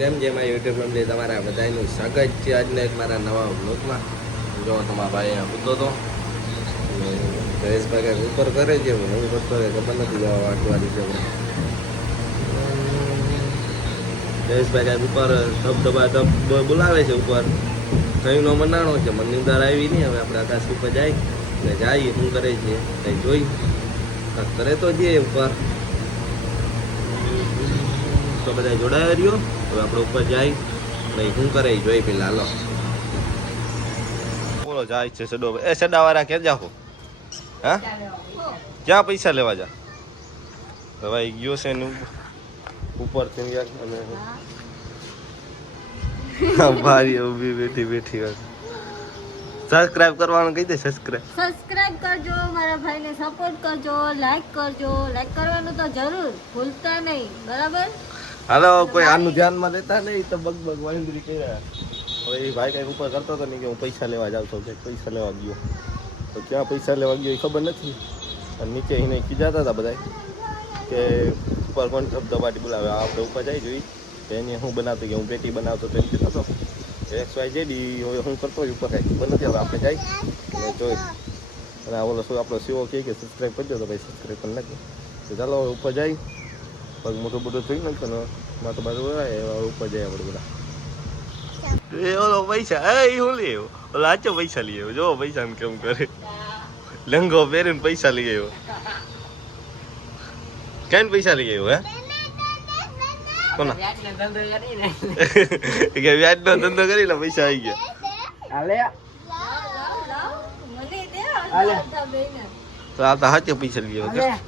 કેમ છે મારા યુટ્યુબ ફેમિલી, તમારા બધાનું સ્વાગત છે આજના એક મારા નવા બ્લોગમાં. જો તમારા ભાઈ અહીંયા ઉતો હતો, જયેશભાઈ કાંઈક ઉપર કરે છે, હું કરતો હોય ખબર નથી, જવા વાંચવાની છે. જયેશભાઈ કાંઈક ઉપર ધબધબા બોલાવે છે ઉપર, કઈનો મનાણો છે, મનની અંદર આવી નહીં. હવે આપણે આકાશ ઉપર જાય ને જઈએ શું કરે છે કંઈ જોઈ કરે તો જઈએ ઉપર. તો બધા જોડાયા રહ્યો. હવે આપણે ઉપર જાય નહીં શું કરે જોઈ પેલા. હાલો બોલો, જાય છે સડો. એ સડા વાળા ક્યાં જાઓ? હા, ક્યાં પૈસા લેવા જા? ભાઈ ગયો છે ને ઉપર થી અને ભારી ઊભી બેઠી વાત. સબસ્ક્રાઇબ કરવાનું કહી દે. સબસ્ક્રાઇબ કરજો, મારા ભાઈને સપોર્ટ કરજો, લાઈક કરજો. લાઈક કરવાનું તો જરૂર ભૂલતા નહીં, બરાબર? હાલો, કોઈ આનું ધ્યાનમાં લેતા નહીં તો બગ વાંદરી કર્યા. હવે એ ભાઈ કઈ ઉપર કરતો હતો નહીં કે હું પૈસા લેવા જાઉં છું, પૈસા લેવા ગયો તો ક્યાં પૈસા લેવા ગયો એ ખબર નથી. અને નીચે એને કીધા હતા બધા કે ઉપર કોણ ધબધબાટી બોલાવે, આપણે ઉપર જઈ જોઈ એને હું બનાવતો કે હું પેટી બનાવતો તો એમ કીધો હતો XYZ. હવે હું કરતો હોય ઉપર કાંઈ ખબર નથી. હવે આપણે જાય અને જોઈ. અને ઓલો શું આપણો સીઓ કહે કે સબસ્ક્રાઈબ કરજો, તો ભાઈ સબસ્ક્રાઈબ પણ નથી. તો ચાલો હવે ઉપર જાય. પગ મોટું બધું થઈ નાખ્યું ને માથું બાજુ બોલાય ઉપર જાય આપણે બધા. એ ઓલો પૈસા એ હું લઈ આવ્યો, ઓલો આચો પૈસા લઈ આવ્યો. જો પૈસા ને કેમ કરે, લંગો પહેરીને પૈસા લઈ આવ્યો. કેમ પૈસા લઈ આવ્યો? હે કોના કે વ્યાજનો ધંધો કરી લે, પૈસા આવી ગયા. તો આ તો સાચો પૈસા લઈ આવ્યો.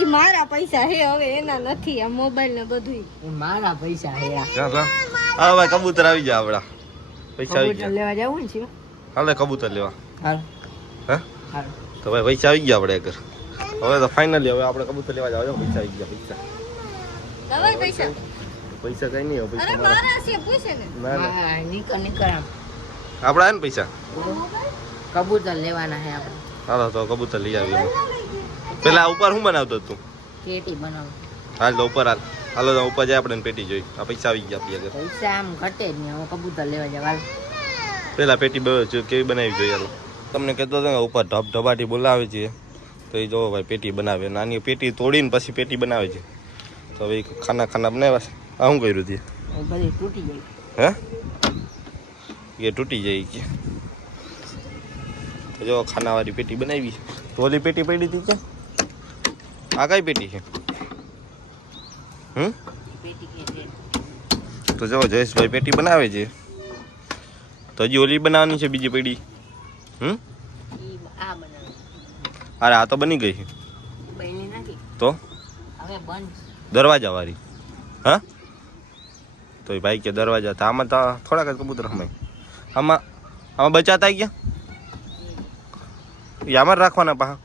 ઈ મારા પૈસા હે, હવે એના નથી. આ મોબાઈલ ને બધું મારા પૈસા હે. હા ભાઈ, કબૂતર આવી ગયા આપડા. પૈસા આવી ગયા. લેવા જવું ને? હાલે કબૂતર લેવા. હાલ હા તો ભાઈ પૈસા આવી ગયા આપણે ઘર. હવે તો ફાઇનલી હવે આપણે કબૂતર લેવા જાવ. પૈસા આવી ગયા. પૈસા પૈસા કઈ નહીં. હવે પૈસા મારા છે, પૂછે ને. ના ના, નીકળ આપડા હે ને પૈસા. કબૂતર લેવાના હે આપણે. હાલો તો કબૂતર લઈ આવીએ. પેલા ઉપર શું બનાવતો તું? પેટી બનાવ. હાલ તો ઉપર હાલ. હાલો તો ઉપર જાય આપણે પેટી જોઈ. આ પૈસા આવી ગયા આપણી આગળ. પૈસા આમ ઘટે જ નહીં. હું કબૂતર લેવા જવા. પેલા પેટી કેવી બનાવી જોઈએ. હાલો તમને કહેતો હતો ને ઉપર ધબધબાટી બોલાવે છે, તો એ જોવો ભાઈ પેટી બનાવે. નાની પેટી તોડીને પછી પેટી બનાવે છે. તો હવે ખાના બનાવ્યા છે. આ શું કર્યું તે? બધી તૂટી જાય. હે એ તૂટી જાય કે? તો જો ખાનાવાળી પેટી બનાવી. તો ઓલી પેટી પડી હતી કે આ કઈ પેટી છે? તો જો જયેશભાઈ પેટી બનાવે છે. તો હજી ઓલી બનાવવાની છે બીજી પેટી. અરે આ તો બની ગઈ છે. તો દરવાજા વાળી. હા તો એ ભાઈ કે દરવાજા તો આમાં તો થોડાક જ કબૂતર હમાય. આમાં બચાતા ગયા એ આમાં રાખવાના પા.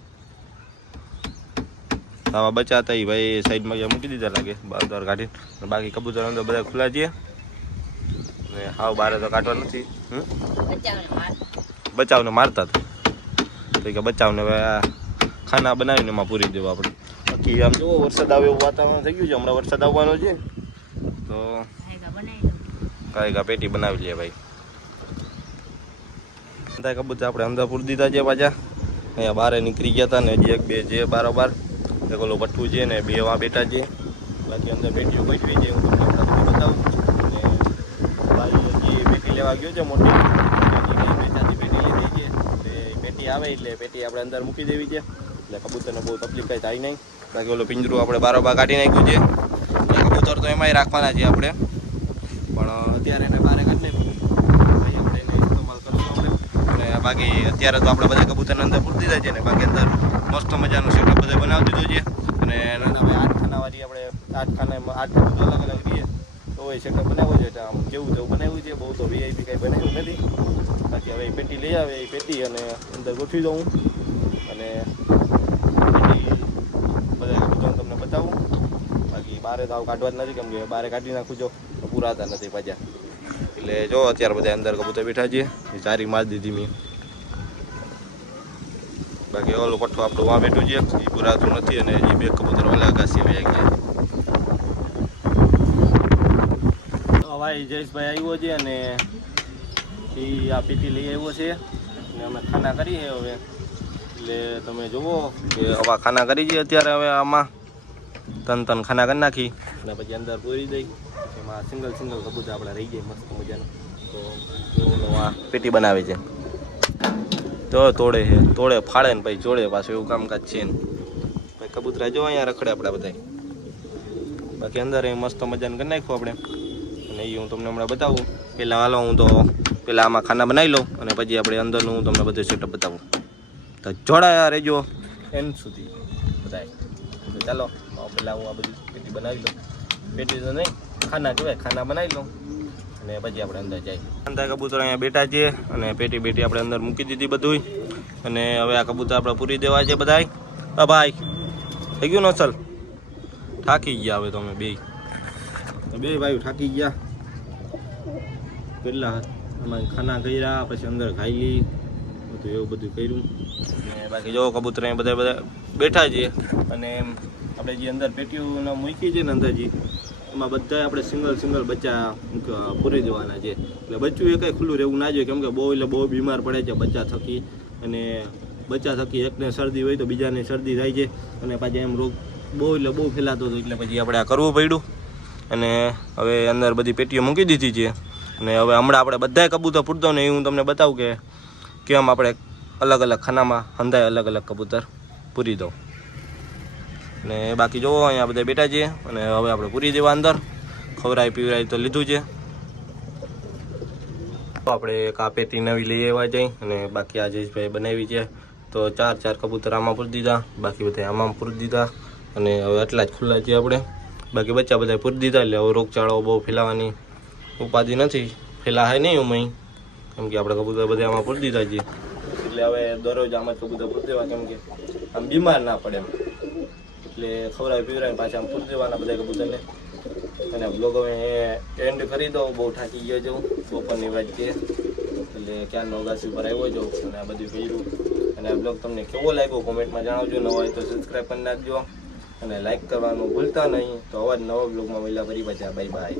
આમાં બચાતા એ ભાઈ સાઈડમાં ગયા મૂકી દીધા લાગે, બાર કાઢીને. બાકી કબૂતર અંદર બધા ખુલ્લા છે ને હાવ બારે તો કાઢવા નથી. બચાવને મારતા હતા તો કે બચાવને હવે ખાના બનાવીને એમાં પૂરી દેવા આપણે. બાકી આમ જુઓ વરસાદ આવે એવું વાતાવરણ થઈ ગયું છે. હમણાં વરસાદ આવવાનો છે તો કાંઈ પેટી બનાવી લઈએ ભાઈ. કબૂતર આપણે અંદર પૂરી દીધા છે પાછા. અહીંયા બહાર નીકળી ગયા હતા ને હજી એક બે છે બારોબાર. એક ઓલું ભઠ્ઠું છે ને બે વા બેઠા છે. બાકી અંદર પેટીઓ ગોઠવી છે. હું તમને બતાવું. અને ભાઈ હજી પેટી લેવા ગયો છે મોટી. વેચાતી પેટી લીધી છે. પેટી આવે એટલે પેટી આપણે અંદર મૂકી દેવી છે. એટલે કબૂતરને બહુ તકલીફ કાંઈ થાય નહીં. બાકી ઓલું પિંજરું આપણે બારોબાર કાઢી નાખ્યું છે. એટલે કબૂતર તો એમાંય રાખવાના છે આપણે, પણ અત્યારે એને બહાર કાઢી નાખ્યું. આપણે એને ઇસ્તેમાલ કરશું આપણે. અને બાકી અત્યારે તો આપણે બધા કબૂતરને અંદર પૂરી દીધા છે ને. બાકી અંદર મસ્ત મજાનું સેટઅપ બધે બનાવી દીધું છે. અને નાના ભાઈ 8 ખાનાવાળી આપણે 8 ખાનામાં 8 કબૂતર અલગ અલગ રહીએ તો એ સેટઅપ બનાવ્યો છે. આમ જેવું તેવું બનાવ્યું છે. બહુ તો VIP કંઈ બનાવ્યું નથી. બાકી હવે એ પેટી લઈ આવે, એ પેટી અને અંદર ગોઠવી દઉં અને પેટી બધા કબૂતર તમને બતાવું. બાકી બારે તો આવું કાઢવા જ નથી, કેમ કે બારે કાઢી નાખું જો તો પૂરાતા નથી પાછા. એટલે જો અત્યારે બધા અંદર કબૂતર બેઠા છે. એ ચારી મારી દીધી મેં. બાકી ઓલું પઠ્ઠું આપણું વાં બેઠું છે, એ પૂરાતું નથી. અને હજી બે કબૂતર ઓલા અગાસી વયા ગયા. ભાઈ જયેશભાઈ આવ્યો છે અને એ આ પેટી લઈ આવ્યો છે અને અમે ખાના કરીએ હવે. એટલે તમે જુઓ કે આવા ખાના કરી છીએ અત્યારે. હવે આમાં ત્રણ ખાના કરી નાખી અને પછી અંદર પૂરી દઈ. એમાં સિંગલ કબૂતર આપણે રહી જાય મસ્ત મજાનું. તો આ પેટી બનાવે છે તો તોડે ફાળે ને પછી જોડે પાછું એવું કામકાજ છે ને. પછી કબૂતરા જો અહીંયા રખડે આપણા બધા. બાકી અંદર એ મસ્ત મજાનું કરી નાખ્યું આપણે અને એ હું તમને હમણાં બતાવું. પહેલાં હાલો હું તો પહેલાં આમાં ખાના બનાવી લઉં અને પછી આપણે અંદરનું હું તમને બધું સેટઅપ બતાવું. તો જોડાયા રહેજો એન્ડ સુધી બધાય. તો ચાલો પહેલાં હું આ બધી પેટી બનાવી લઉં. પેટી તો નહીં ખાના કહેવાય, ખાના બનાવી લઉં અને પછી આપણે અંદર જઈએ. અંદર કબૂતર અહીંયા બેઠા છે અને પેટી આપણે અંદર મૂકી દીધી બધું. અને હવે આ કબૂતર આપણે પૂરી દેવા છે બધાય. હા ભાઈ થઈ ગયું નસલ? થાકી ગયા હવે તો અમે બે ભાઈઓ થાકી ગયા. કેટલા અમારે ખાના કર્યા પછી અંદર ખાઈ બધું એવું બધું કર્યું. અને બાકી જો કબૂતર અહીંયા બધા બેઠા છીએ અને આપણે જે અંદર પેટીઓ મૂકી છે ને અંદરજી એમાં બધા આપણે સિંગલ બચ્ચા પૂરી દેવાના છે. એટલે બચ્ચું એ કંઈ ખુલ્લું રહેવું ના જોઈએ, કેમ કે બહુ બીમાર પડે છે બચ્ચા થકી. અને બચ્ચા થકી એકને શરદી હોય તો બીજાને શરદી થાય છે અને પાછા એમ રોગ બહુ ફેલાતો હતો. એટલે પછી આપણે આ કરવું પડ્યું અને હવે અંદર બધી પેટીઓ મૂકી દીધી છે. અને હવે હમણાં આપણે બધાય કબૂતર પૂરતો ને એ હું તમને બતાવું કે કેમ આપણે અલગ ખાનામાં હંધાય અલગ કબૂતર પૂરી દઉં. અને બાકી જોવો અહીંયા બધા બેઠા છે અને હવે આપણે પૂરી દેવા અંદર. ખવરાય પીવરાય તો લીધું છે. આપણે એક આ પેટી નવી લઈ આવ્યા જઈ અને બાકી આ જયેશભાઈ બનાવી છે. તો 4 કબૂતર આમાં પૂરી દીધા, બાકી બધા આમાં પૂરી દીધા અને હવે એટલા જ ખુલ્લા છે આપણે. બાકી બચ્ચા બધા પૂરી દીધા. એટલે હવે રોગચાળો બહુ ફેલાવાની ઉપાધિ નથી, ફેલાય નહીં ઉમય, કેમ કે આપણે કબૂતર બધા આમાં પૂરી દીધા છે. એટલે હવે દરરોજ આમાં કબૂતર પૂરી દેવા, કેમ કે આમ બીમાર ના પડે એમ. એટલે ખવડાવી પીવડાવીને પાછા આમ પૂરી દેવાના બધા કબૂતરને. અને બ્લોગ હવે એન્ડ કરી દો, બહુ થાકી ગયો છું. બપોરની વાત છે એટલે ક્યાંનો અગાસી ઉપર આવ્યો છું અને આ બધું કર્યું. અને આ બ્લોગ તમને કેવો લાગ્યો કોમેન્ટમાં જણાવજો. નવો હોય તો સબસ્ક્રાઈબ કરી નાખજો અને લાઈક કરવાનું ભૂલતા નહીં. તો આવા જ નવા બ્લોગમાં મળ્યા ફરી પાછા. બાય.